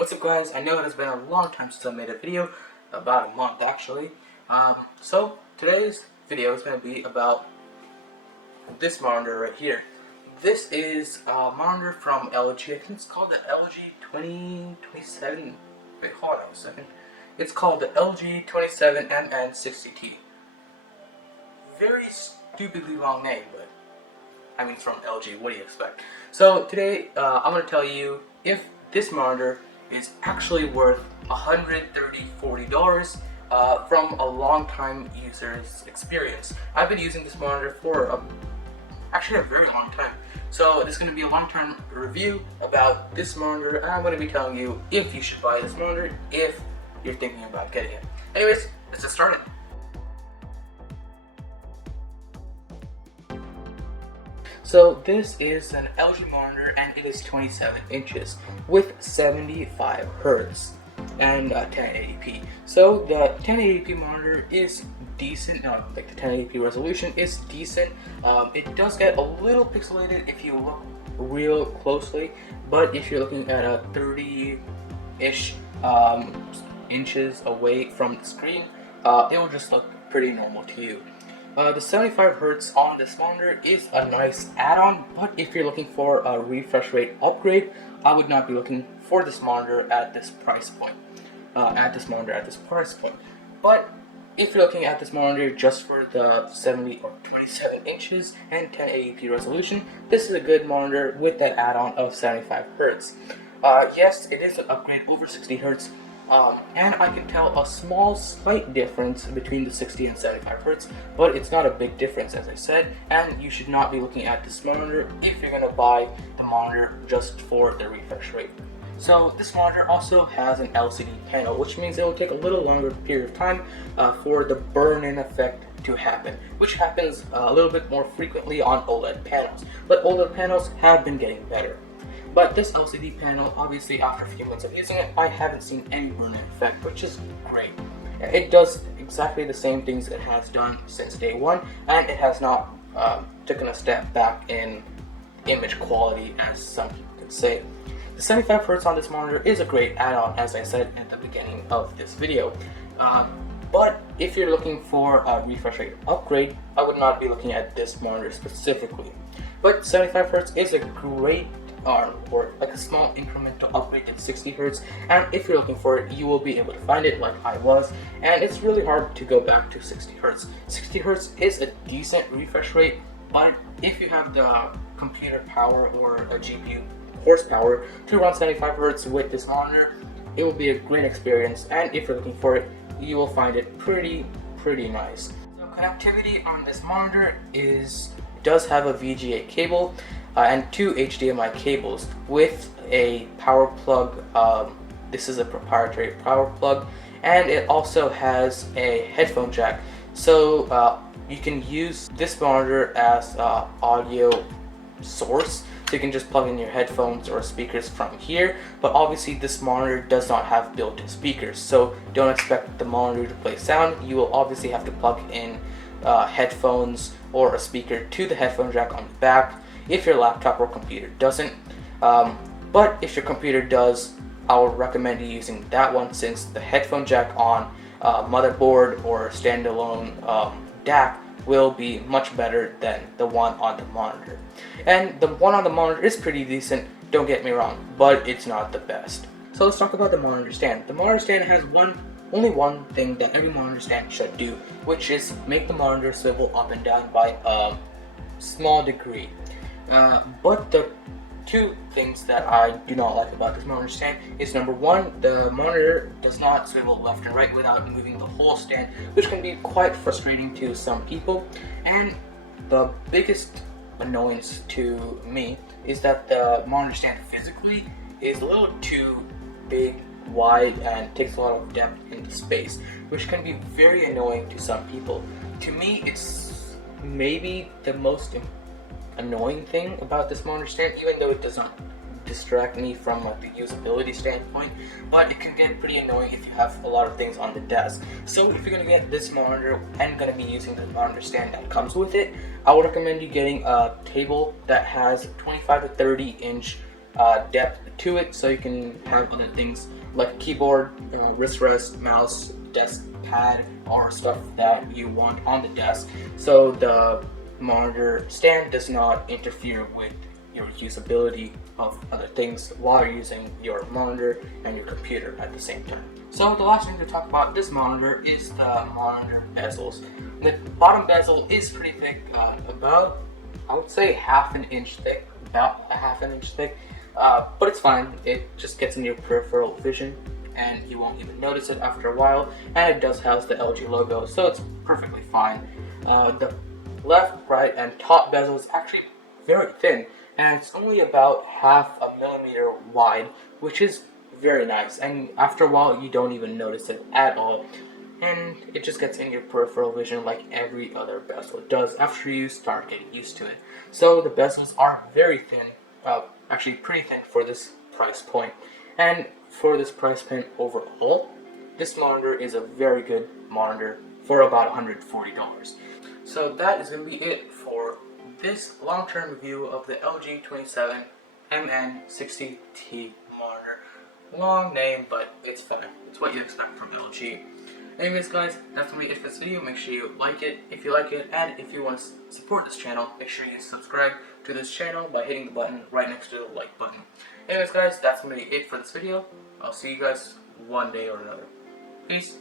What's up guys? I know it has been a long time since I made a video, about a month actually. So today's video is going to be about this monitor right here. This is a monitor from LG. I think it's called the LG 2027. Wait, hold on a second. It's called the LG 27MN60T. Very stupidly long name, but I mean, from LG, what do you expect? So today I'm going to tell you if this monitor is actually worth $130–$40 from a long time user's experience. I've been using this monitor for actually a very long time. So this is going to be a long-term review about this monitor, and I'm going to be telling you if you should buy this monitor if you're thinking about getting it. Anyways, let's get started. So this is an LG monitor and it is 27 inches with 75 Hz and 1080p. So the 1080p monitor is decent, like the 1080p resolution is decent. It does get a little pixelated if you look real closely, but if you're looking at a 30-ish inches away from the screen, it will just look pretty normal to you. The 75 Hz on this monitor is a nice add-on, but if you're looking for a refresh rate upgrade, I would not be looking for this monitor at this price point. But if you're looking at this monitor just for the 70 or 27 inches and 1080p resolution, this is a good monitor with that add-on of 75 Hz. Yes, it is an upgrade over 60 Hz. And I can tell a slight difference between the 60 and 75 Hz, but it's not a big difference, as I said, and you should not be looking at this monitor if you're going to buy the monitor just for the refresh rate. So this monitor also has an LCD panel, which means it will take a little longer period of time for the burn-in effect to happen, which happens a little bit more frequently on OLED panels, but OLED panels have been getting better. But this LCD panel, obviously after a few months of using it, I haven't seen any burn-in effect, which is great. It does exactly the same things it has done since day one, and it has not taken a step back in image quality, as some people could say. The 75 Hz on this monitor is a great add-on, as I said at the beginning of this video. But if you're looking for a refresh rate upgrade, I would not be looking at this monitor specifically. But 75 Hz is a great or like a small incremental upgrade to 60 Hz, and if you're looking for it, you will be able to find it like I was, and it's really hard to go back to 60 Hz. 60 Hz is a decent refresh rate, but if you have the computer power or a GPU horsepower to run 75 Hz with this monitor, it will be a great experience, and if you're looking for it, you will find it pretty nice. So connectivity on this monitor does have a VGA cable and two HDMI cables with a power plug. This is a proprietary power plug, and it also has a headphone jack. So you can use this monitor as an audio source. So you can just plug in your headphones or speakers from here, but obviously this monitor does not have built-in speakers, so don't expect the monitor to play sound. You will obviously have to plug in headphones or a speaker to the headphone jack on the back if your laptop or computer doesn't. But if your computer does, I would recommend you using that one, since the headphone jack on motherboard or standalone DAC will be much better than the one on the monitor. And the one on the monitor is pretty decent, don't get me wrong, but it's not the best. So let's talk about the monitor stand. The monitor stand has only one thing that every monitor stand should do, which is make the monitor swivel up and down by a small degree. But the two things that I do not like about this monitor stand is, number one, the monitor does not swivel left and right without moving the whole stand, which can be quite frustrating to some people. And the biggest annoyance to me is that the monitor stand physically is a little too big, wide, and takes a lot of depth into space, which can be very annoying to some people. To me, it's maybe the most annoying thing about this monitor stand, even though it does not distract me from like the usability standpoint, but it can get pretty annoying if you have a lot of things on the desk. So if you're going to get this monitor and going to be using the monitor stand that comes with it, I would recommend you getting a table that has 25 to 30 inch depth to it, so you can have other things like keyboard, wrist rest, mouse, desk pad, or stuff that you want on the desk. So the monitor stand does not interfere with your usability of other things while you're using your monitor and your computer at the same time. So the last thing to talk about this monitor is the monitor bezels. The bottom bezel is pretty thick, about, I would say, half an inch thick, about a half an inch thick, but it's fine. It just gets in your peripheral vision and you won't even notice it after a while, and it does house the LG logo, so it's perfectly fine. The left, right, and top bezel is actually very thin, and it's only about half a millimeter wide, which is very nice, and after a while you don't even notice it at all, and it just gets in your peripheral vision like every other bezel does after you start getting used to it. So the bezels are very thin, actually pretty thin for this price point, and for this price point overall, this monitor is a very good monitor for about $140. So that is going to be it for this long-term review of the LG 27MN60T monitor. Long name, but it's fine. It's what you expect from LG. Anyways guys, that's going to be it for this video. Make sure you like it if you like it, and if you want to support this channel, make sure you subscribe to this channel by hitting the button right next to the like button. Anyways guys, that's going to be it for this video. I'll see you guys one day or another. Peace.